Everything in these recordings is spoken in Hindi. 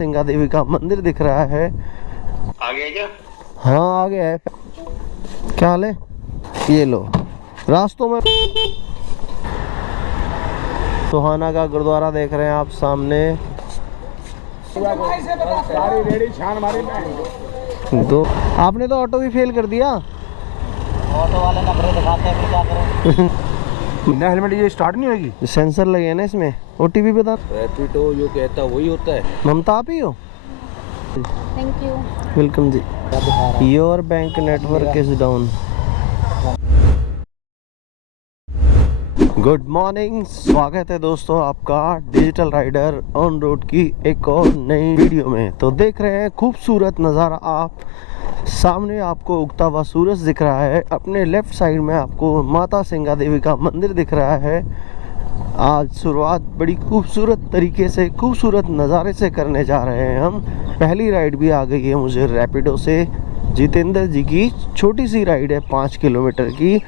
सिंगा देवी का मंदिर दिख रहा है। आ गया क्या? हाँ आ गया है। क्या हाल है? ये लो रास्तों में सुहाना का गुरुद्वारा देख रहे हैं आप सामने। दो आपने तो ऑटो भी फेल कर दिया। ऑटो वाले नखरे दिखाते हैं, फिर क्या करें। बिना हेलमेट ये स्टार्ट नहीं होगी। सेंसर लगे हैं ना इसमें। ओटीपी बता। रैपिडो जो कहता वही होता है। ममता आप ही हो? Thank you. वेलकम जी। Your bank network is down. Good morning, स्वागत है दोस्तों आपका डिजिटल राइडर ऑन रोड की एक और नई वीडियो में। तो देख रहे हैं खूबसूरत नज़ारा आप सामने, आपको उगता हुआ सूरज दिख रहा है। अपने लेफ्ट साइड में आपको माता सिंगा देवी का मंदिर दिख रहा है। आज शुरुआत बड़ी खूबसूरत तरीके से, खूबसूरत नज़ारे से करने जा रहे हैं हम। पहली राइड भी आ गई है मुझे रैपिडो से। जितेंद्र जी की छोटी सी राइड है 5 किलोमीटर की।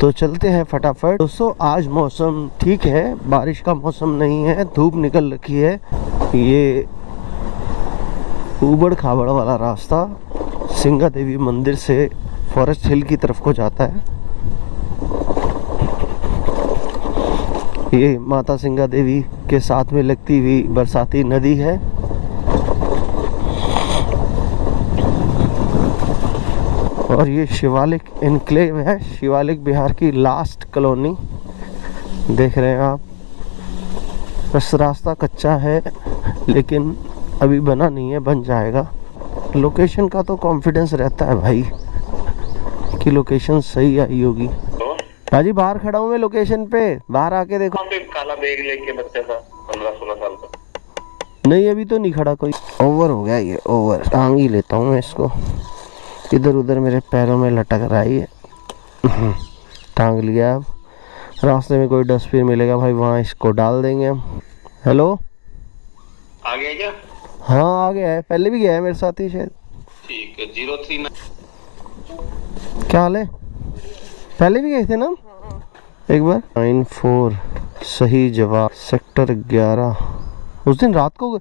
तो चलते हैं फटाफट। दोस्तों आज मौसम ठीक है, बारिश का मौसम नहीं है, धूप निकल रखी है। ये ऊबड़ खाबड़ वाला रास्ता सिंगा देवी मंदिर से फॉरेस्ट हिल की तरफ को जाता है। ये माता सिंगा देवी के साथ में लगती हुई बरसाती नदी है। और ये शिवालिक इनक्लेव है, शिवालिक बिहार की लास्ट कॉलोनी देख रहे हैं आप। बस रास्ता कच्चा है लेकिन अभी बना नहीं है, बन जाएगा। लोकेशन का तो कॉन्फिडेंस रहता है भाई कि लोकेशन सही आई होगी। हाजी बाहर खड़ा हूँ मैं लोकेशन पे, बाहर आके देखो। काला बैग लेके बच्चा था 15-16 साल का। नहीं अभी तो नहीं खड़ा कोई। ओवर हो गया ये, ओवर। टांग ही लेता हूँ मैं इसको, इधर उधर मेरे पैरों में लटक रहा है ये। टांग लिया। अब रास्ते में कोई डस्टबिन मिलेगा भाई, वहाँ इसको डाल देंगे हम। हेलो आ गया क्या? हाँ आ गया है, पहले भी गया है मेरे साथ ही शायद। ठीक है। 039। क्या हाल है? पहले भी गए थे ना एक बार। 94 सही जवाब। सेक्टर 11 उस दिन रात को,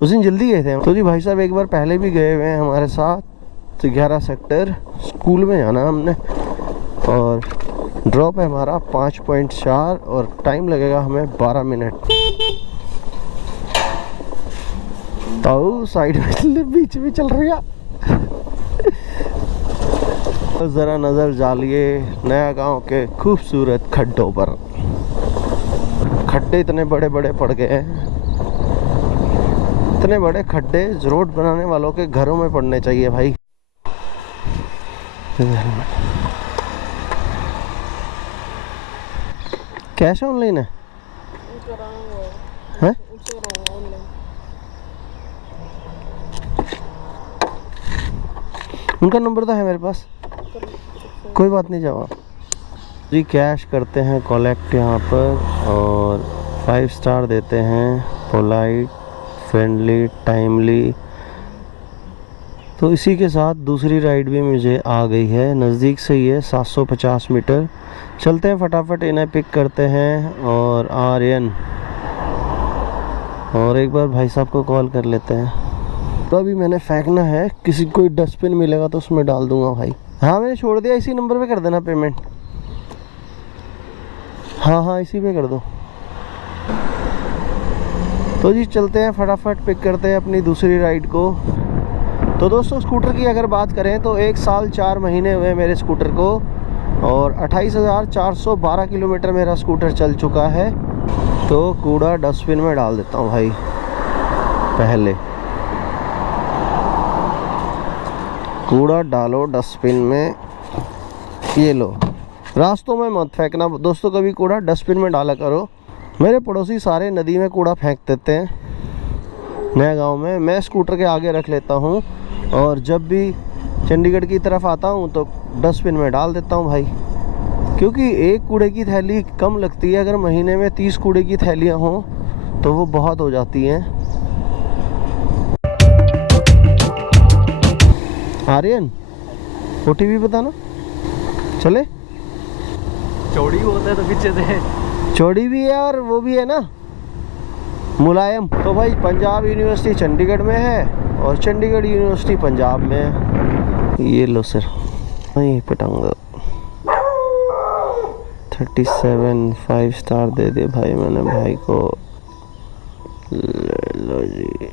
उस दिन जल्दी गए थे हम। तो जी भाई साहब एक बार पहले भी गए हुए हैं हमारे साथ। तो 11 सेक्टर स्कूल में जाना हमने, और ड्रॉप है हमारा 5.4 और टाइम लगेगा हमें 12 मिनट। तो साइड में बीच में चल रही है। जरा नजर डालिए नया गांव के खूबसूरत खड्डों पर। खड्डे इतने बड़े बड़े पड़ गए हैं, इतने बड़े खड्डे रोड बनाने वालों के घरों में पड़ने चाहिए भाई। कैश ऑनलाइन है? हैं? उनका नंबर तो है मेरे पास, कोई बात नहीं। जवाब जी कैश करते हैं कलेक्ट यहाँ पर, और 5 स्टार देते हैं। Polite, friendly, timely. तो इसी के साथ दूसरी राइड भी मुझे आ गई है, नज़दीक से ही है 750 मीटर। चलते हैं फटाफट, इन्हें पिक करते हैं और आर्यन, और एक बार भाई साहब को कॉल कर लेते हैं। तो अभी मैंने फेंकना है, किसी कोई डस्टबिन मिलेगा तो उसमें डाल दूंगा भाई। हाँ मैंने छोड़ दिया, इसी नंबर पे कर देना पेमेंट। हाँ हाँ इसी पे कर दो। तो जी चलते हैं फटाफट, पिक करते हैं अपनी दूसरी राइड को। तो दोस्तों स्कूटर की अगर बात करें तो 1 साल 4 महीने हुए मेरे स्कूटर को, और 28,412 किलोमीटर मेरा स्कूटर चल चुका है। तो कूड़ा डस्टबिन में डाल देता हूँ भाई पहले। कूड़ा डालो डस्टबिन में, ये लो। रास्तों में मत फेंकना दोस्तों, कभी कूड़ा डस्टबिन में डाला करो। मेरे पड़ोसी सारे नदी में कूड़ा फेंक देते हैं नया गांव में। मैं स्कूटर के आगे रख लेता हूँ, और जब भी चंडीगढ़ की तरफ आता हूँ तो डस्टबिन में डाल देता हूँ भाई। क्योंकि एक कूड़े की थैली कम लगती है, अगर महीने में 30 कूड़े की थैलियाँ हों तो वो बहुत हो जाती हैं। आर्यन ओटीपी बताना। चले चौड़ी होता है तो पीछे से चौड़ी भी है और वो भी है ना, मुलायम। तो भाई पंजाब यूनिवर्सिटी चंडीगढ़ में है और चंडीगढ़ यूनिवर्सिटी पंजाब में है। ये लो सर, वहीं पे टांग दो। 37 5 स्टार दे दे भाई मैंने भाई को। लो जी।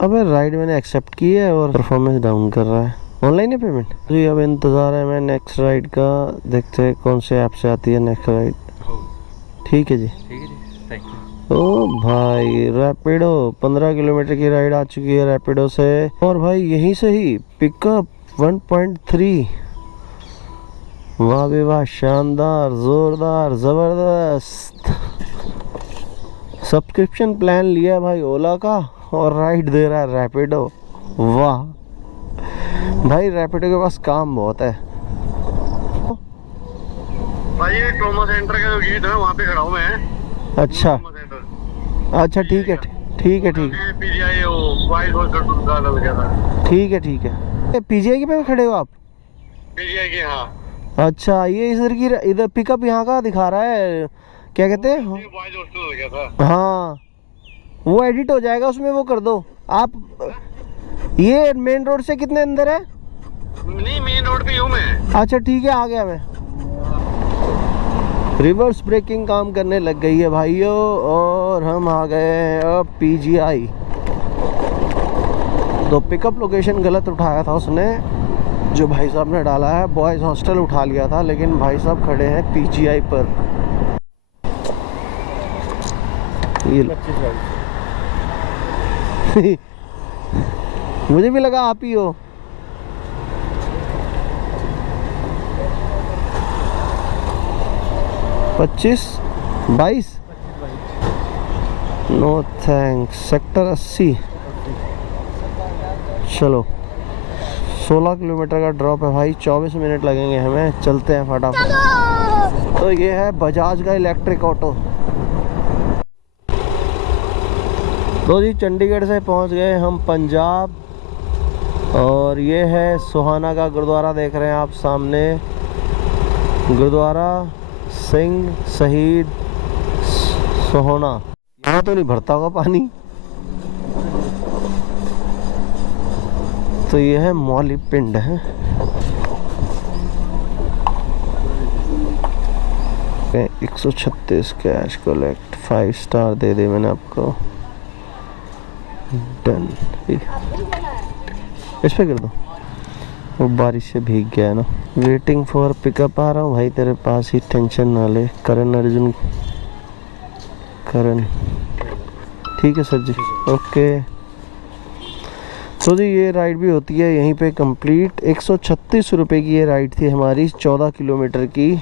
अबे राइड मैंने एक्सेप्ट की है और परफॉर्मेंस डाउन कर रहा है। ऑनलाइन है पेमेंट जी। अब इंतज़ार है मैं नेक्स्ट राइड का, देखते हैं कौन से ऐप से आती है नेक्स्ट राइड। ठीक है जी, थैंक यू। ओ भाई रैपिडो 15 किलोमीटर की राइड आ चुकी है रैपिडो से। और भाई यहीं से ही पिकअप 1.3। वाह बे वाह, शानदार, जोरदार, जबरदस्त। सब्सक्रिप्शन प्लान लिया भाई ओला का और राइड दे रहा है रैपिडो। वाह भाई, रैपिडो के पास काम बहुत है। भाई ये ट्रोमा सेंटर का जो गेट है वहाँ पे खड़ा हूँ मैं। अच्छा ट्रोमा सेंटर। अच्छा, ठीक है ठीक है ठीक है पीजीआई वो वाइस और कार्टून का लग गया था। ठीक है ठीक है। पीजीआई के पे खड़े हो आप? पीजीआई के, हाँ। अच्छा, ये इधर पिकअप यहाँ का दिखा रहा है, क्या कहते हैं? वाइस हॉस्टल लग गया था। हाँ, वो एडिट हो जाएगा उसमें, वो कर दो आप। ये मेन रोड से कितने अंदर है? नहीं, मेन रोड पे हूँ मैं। अच्छा ठीक है, आ गया मैं। रिवर्स ब्रेकिंग काम करने लग गई है भाइयों और हम आ गए हैं अब पीजीआई। तो पिकअप लोकेशन गलत उठाया था उसने, जो भाई साहब ने डाला है बॉयज़ हॉस्टल उठा लिया था, लेकिन भाई साहब खड़े हैं पीजीआई पर। ये मुझे भी लगा आप ही हो। पच्चीस 22 नो थैंक्स। सेक्टर 80। चलो 16 किलोमीटर का ड्रॉप है भाई, 24 मिनट लगेंगे हमें, चलते हैं फटाफट। तो ये है बजाज का इलेक्ट्रिक ऑटो। तो जी चंडीगढ़ से पहुंच गए हम पंजाब और ये है सुहाना का गुरुद्वारा, देख रहे हैं आप सामने। गुरुद्वारा सिंह शहीद सोहाना। यहाँ तो नहीं भरता होगा पानी। तो ये है मौली पिंड है। 136 कैश कलेक्ट, 5 स्टार दे दे मैंने आपको। डन। इस पे कर दो, वो बारिश से भीग गया है ना। वेटिंग फॉर पिकअप, आ रहा हूँ भाई तेरे पास ही, टेंशन ना ले। करण अर्जुन करण, ठीक है सर जी, ओके। तो जी ये राइड भी होती है यहीं पे कंप्लीट। 136 रुपये की ये राइड थी हमारी 14 किलोमीटर की।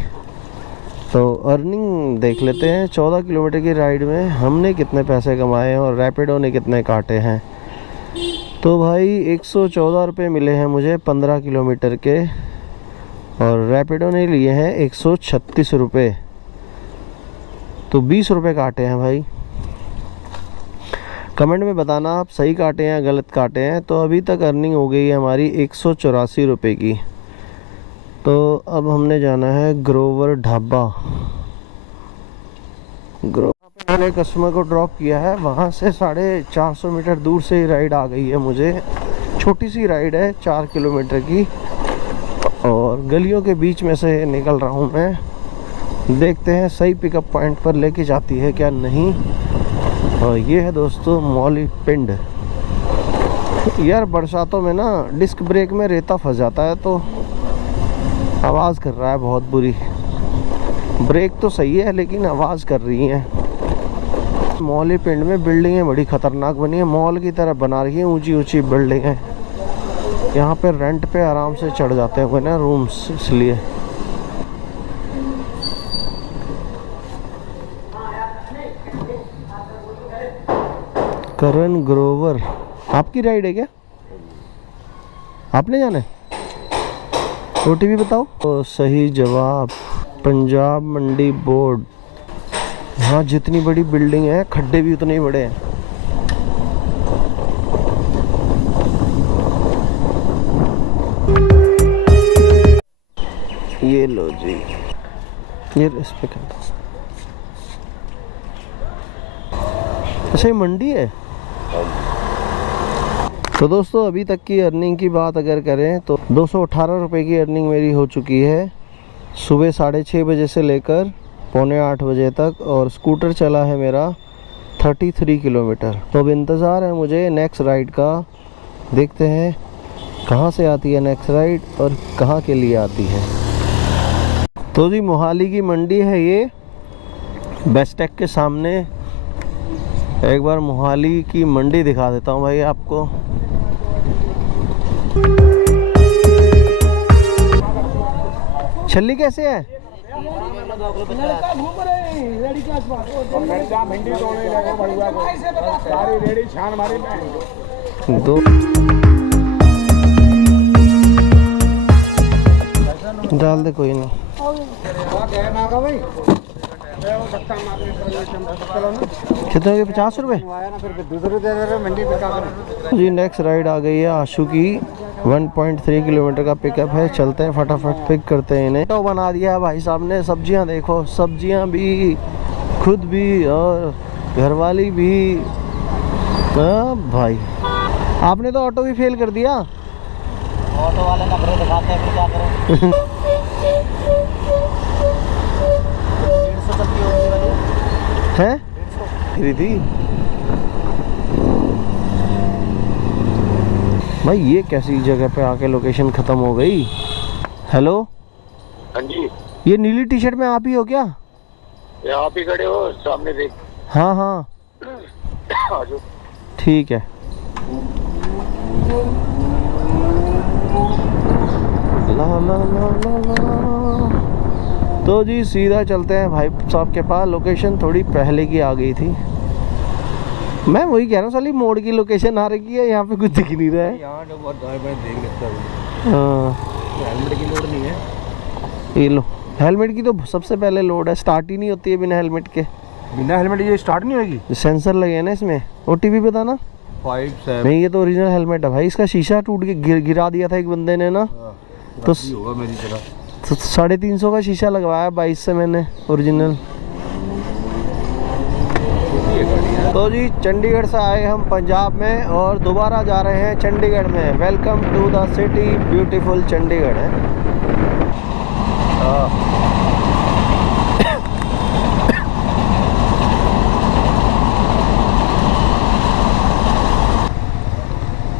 तो अर्निंग देख लेते हैं 14 किलोमीटर की राइड में हमने कितने पैसे कमाए हैं और रैपिडो ने कितने काटे हैं। तो भाई 114 रुपये मिले हैं मुझे 15 किलोमीटर के और रैपिडो ने लिए हैं 136 रुपये। तो 20 रुपये काटे हैं भाई। कमेंट में बताना आप सही काटे हैं गलत काटे हैं। तो अभी तक अर्निंग हो गई है हमारी 184 रुपये की। तो अब हमने जाना है ग्रोवर ढाबा। मैंने कस्टमर को ड्रॉप किया है, वहाँ से 450 मीटर दूर से ही राइड आ गई है मुझे। छोटी सी राइड है 4 किलोमीटर की और गलियों के बीच में से निकल रहा हूँ मैं। देखते हैं सही पिकअप पॉइंट पर लेके जाती है क्या नहीं। और ये है दोस्तों मौली पिंड। यार बरसातों में ना डिस्क ब्रेक में रेता फंस जाता है तो आवाज़ कर रहा है बहुत बुरी। ब्रेक तो सही है लेकिन आवाज़ कर रही है। मौली पिंड में बिल्डिंगें बड़ी ख़तरनाक बनी है, मॉल की तरह बना रही है ऊंची ऊंची बिल्डिंगें। यहाँ पे रेंट पे आराम से चढ़ जाते हैं ना रूम्स, इसलिए। करण ग्रोवर आपकी राइड है क्या? आपने जाना है? OTP बताओ। तो सही जवाब पंजाब मंडी बोर्ड। हाँ, जितनी बड़ी बिल्डिंग है खड्डे भी उतने ही बड़े हैं। ये लो जी, ये इस पे कर दो। अच्छा ये मंडी है। तो दोस्तों अभी तक की अर्निंग की बात अगर करें तो 218 रुपये की अर्निंग मेरी हो चुकी है सुबह 6:30 बजे से लेकर 7:45 बजे तक, और स्कूटर चला है मेरा 33 किलोमीटर। तो अब इंतज़ार है मुझे नेक्स्ट राइड का। देखते हैं कहाँ से आती है नेक्स्ट राइड और कहाँ के लिए आती है। तो जी मोहाली की मंडी है ये, बेस्टेक के सामने। एक बार मोहाली की मंडी दिखा देता हूँ भाई आपको। छल्ली कैसे है? दो डाल दे, कोई नहीं। कितने के? 50 रुपये जी। नेक्स्ट राइड आ गई है आशु की। 1.3 किलोमीटर का पिकअप है। चलते हैं फटाफट, पिक करते हैं इन्हें। तो बना दिया है भाई साहब ने। सब्जियां देखो, सब्जियां भी, खुद भी और घरवाली भी। भाई आपने तो ऑटो भी फेल कर दिया। ऑटो वाले नखरे दिखाते हैं, फिर क्या करें। 150 चलती होगी वाली है थी भाई। ये कैसी जगह पे आके लोकेशन खत्म हो गई। हेलो, हाँ जी, ये नीली टी शर्ट में आप ही हो क्या? ये आप ही खड़े हो सामने देख। हाँ हाँ आ जाओ। ठीक है। ला ला ला ला ला। तो जी सीधा चलते हैं भाई साहब के पास। लोकेशन थोड़ी पहले की आ गई थी। मैं वही कह रहा हूँ, साली मोड़ की लोकेशन आ रही है, यहाँ पे कुछ दिख नहीं रहा है। यहाँ जो बहुत मैं देख लेता हूँ। हाँ हेलमेट की लोड नहीं है। ये लो, हेलमेट की तो सबसे पहले लोड है। स्टार्ट ही नहीं होती है बिना हेलमेट के। बिना हेलमेट ये स्टार्ट नहीं होगी। सेंसर लगे हैं ना इसमें। ओटीपी बताना। 5-7 नहीं, ये तो ओरिजिनल हेलमेट है भाई। इसका शीशा टूट के गिरा दिया था एक बंदे ने ना, तो होगा मेरी तरह। 350 का शीशा लगवाया 22 से मैंने ओरिजिनल। तो जी चंडीगढ़ से आए हम पंजाब में और दोबारा जा रहे हैं चंडीगढ़ में। Welcome to the city beautiful Chandigarh है।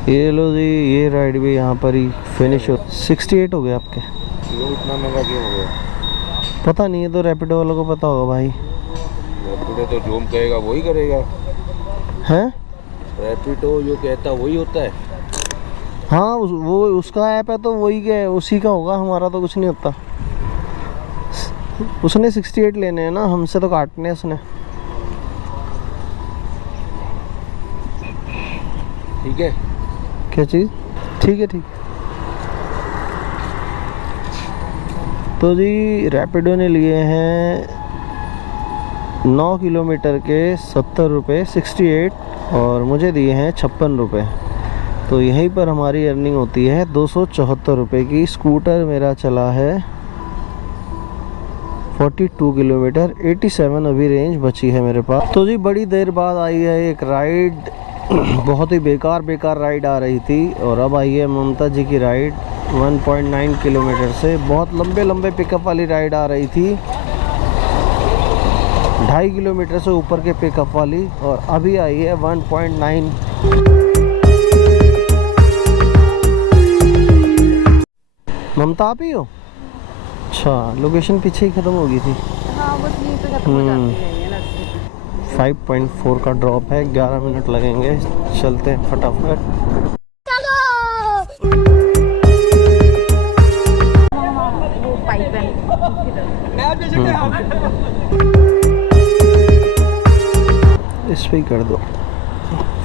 ये लो जी, ये राइड भी यहाँ पर ही फिनिश हो। 68 हो गए आपके। इतना महंगा क्यों हो गया? पता नहीं है, तो रैपिडो वालों को पता होगा भाई। रैपिडो तो जो कहेगा वही करेगा। हैं? रैपिडो जो कहता वही होता है। हाँ वो उसका ऐप है तो वही के उसी का होगा। हमारा तो कुछ नहीं होता। उसने 68 लेने हैं ना, हमसे तो काटने हैं उसने। ठीक है। क्या चीज़? ठीक है ठीक। तो जी रैपिडो ने लिए हैं 9 किलोमीटर के 70 रुपये 68, और मुझे दिए हैं 56 रुपये। तो यहीं पर हमारी अर्निंग होती है 274 रुपये की। स्कूटर मेरा चला है 42 किलोमीटर 87 अभी रेंज बची है मेरे पास। तो जी बड़ी देर बाद आई है एक राइड। बहुत ही बेकार राइड आ रही थी, और अब आई है ममता जी की राइड 1.9 किलोमीटर से। बहुत लंबे पिकअप वाली राइड आ रही थी, 2.5 किलोमीटर से ऊपर के पिकअप वाली, और अभी आई है 1.9। ममता आप ही हो? अच्छा, लोकेशन पीछे ही ख़त्म हो गई थी। हाँ बस यहीं पे खत्म हो जाती है ये ना। 5.4 का ड्रॉप है, 11 मिनट लगेंगे। चलते हैं फटाफट। वो पाइप है इस पे ही कर दो,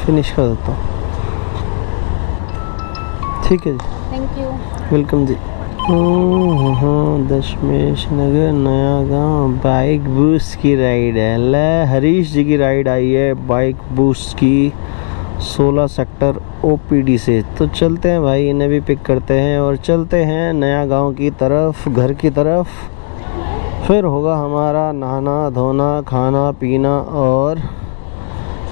फिनिश कर देता हूँ। ठीक है जी, थैंक यू। वेलकम जी। दशमेश नगर नया गांव बाइक बूस्ट की राइड है। ले हरीश जी की राइड आई है बाइक बूस्ट की 16 सेक्टर ओपीडी से। तो चलते हैं भाई, इन्हें भी पिक करते हैं और चलते हैं नया गांव की तरफ, घर की तरफ। फिर होगा हमारा नहाना धोना खाना पीना और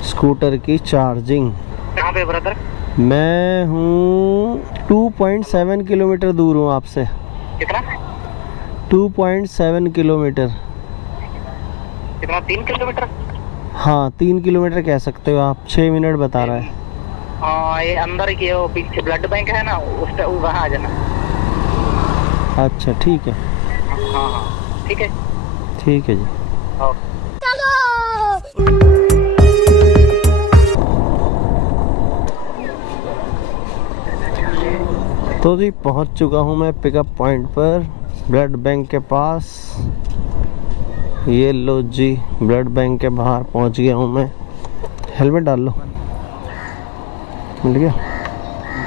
स्कूटर की चार्जिंग। कहाँ पे ब्रदर? मैं हूँ 2.7 किलोमीटर दूर हूँ आपसे। कितना? 2.7 किलोमीटर। कितना? 3 किलोमीटर? हाँ 3 किलोमीटर कह सकते हो आप, 6 मिनट बता रहा है। हाँ, ये अंदर की वो पीछे ब्लड बैंक है ना, उस वहाँ आ जाना। अच्छा ठीक है। हाँ हाँ ठीक है। ठीक है जी। तो जी पहुंच चुका हूं मैं पिकअप पॉइंट पर, ब्लड बैंक के पास। ये लो जी, ब्लड बैंक के बाहर पहुंच गया हूं मैं। हेलमेट डाल लो। मिल गया?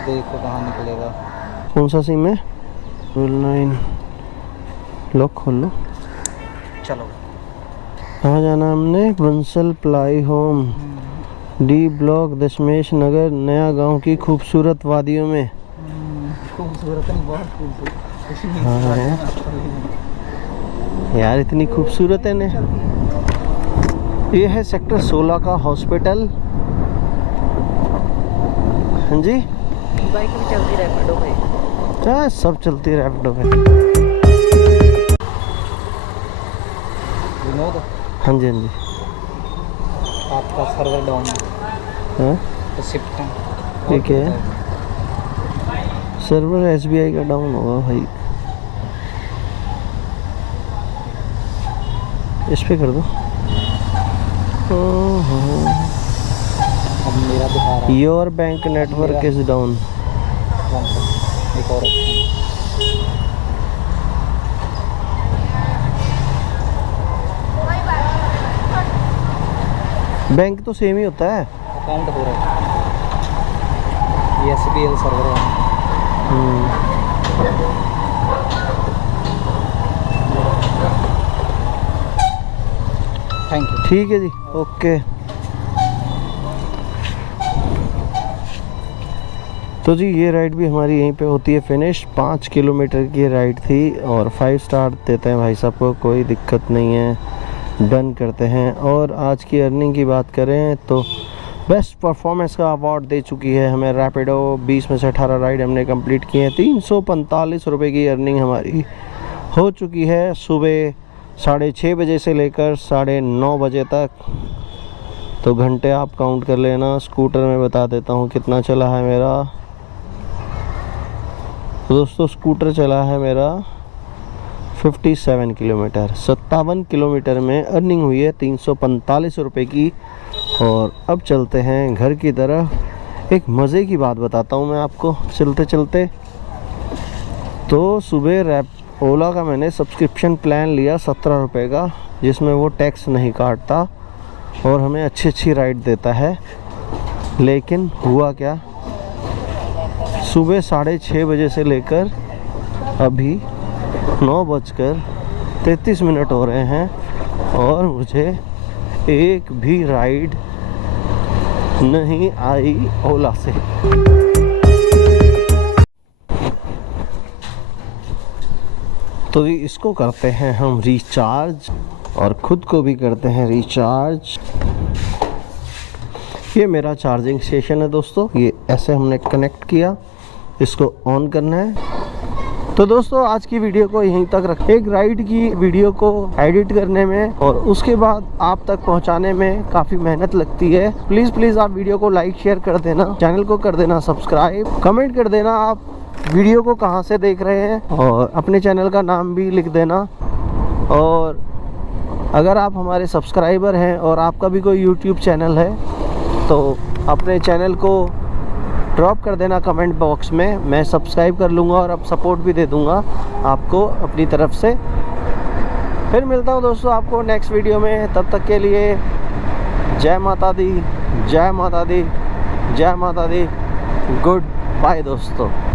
देखो कहाँ निकलेगा। कौन सा सिम है? 9 लॉक खोल लो। चलो। कहाँ जाना हमने? Bansal ply home, D block, Dashmesh Nagar, Naya Gaon की खूबसूरत वादियों में। खूबसूरत नहीं, बहुत खूबसूरत। हाँ यार इतनी खूबसूरत है ने। ये है सेक्टर 16 का हॉस्पिटल। हाँ जी, बाइक भी चलती रैपिडो पे। क्या सब चलती है रैपिडो पे। विनोद, हाँ जी हाँ जी। आपका सर्वर डाउन हाँ तो शिफ्ट है। ठीक है, सर्वर SBI का डाउन होगा भाई। इस पे कर दो। अब मेरा दिखा रहा है। Your bank network is down. एक और बैंक तो सेम ही होता है। अकाउंट हो रहा है। ये SBL सर्वर है। Thank you. ठीक है जी, ओके। तो जी ये राइड भी हमारी यहीं पे होती है फिनिश। 5 किलोमीटर की राइड थी और 5 स्टार देते हैं भाई साहब को, कोई दिक्कत नहीं है, डन करते हैं। और आज की अर्निंग की बात करें तो बेस्ट परफॉर्मेंस का अवार्ड दे चुकी है हमें रैपिडो। 20 में से 18 राइड हमने कंप्लीट किए हैं। 345 रुपये की अर्निंग हमारी हो चुकी है सुबह 6:30 बजे से लेकर 9:30 बजे तक। तो घंटे आप काउंट कर लेना। स्कूटर में बता देता हूँ कितना चला है मेरा। तो दोस्तों स्कूटर चला है मेरा 57 किलोमीटर। 57 किलोमीटर में अर्निंग हुई है 345 रुपये की। और अब चलते हैं घर की तरफ। एक मज़े की बात बताता हूँ मैं आपको चलते चलते। तो सुबह ओला का मैंने सब्सक्रिप्शन प्लान लिया 17 रुपये का, जिसमें वो टैक्स नहीं काटता और हमें अच्छी राइड देता है। लेकिन हुआ क्या, सुबह 6:30 बजे से लेकर अभी 9:33 हो रहे हैं और मुझे एक भी राइड नहीं आई ओला से। तो इसको करते हैं हम रिचार्ज और खुद को भी करते हैं रिचार्ज। ये मेरा चार्जिंग स्टेशन है दोस्तों। ये ऐसे हमने कनेक्ट किया, इसको ऑन करना है। तो दोस्तों आज की वीडियो को यहीं तक रखें। एक राइड की वीडियो को एडिट करने में और उसके बाद आप तक पहुंचाने में काफ़ी मेहनत लगती है। प्लीज़ आप वीडियो को लाइक शेयर कर देना, चैनल को कर देना सब्सक्राइब, कमेंट कर देना आप वीडियो को कहां से देख रहे हैं और अपने चैनल का नाम भी लिख देना। और अगर आप हमारे सब्सक्राइबर हैं और आपका भी कोई YouTube चैनल है तो अपने चैनल को ड्रॉप कर देना कमेंट बॉक्स में, मैं सब्सक्राइब कर लूँगा और अब सपोर्ट भी दे दूँगा आपको अपनी तरफ से। फिर मिलता हूँ दोस्तों आपको नेक्स्ट वीडियो में। तब तक के लिए जय माता दी, जय माता दी, जय माता दी। गुड बाय दोस्तों।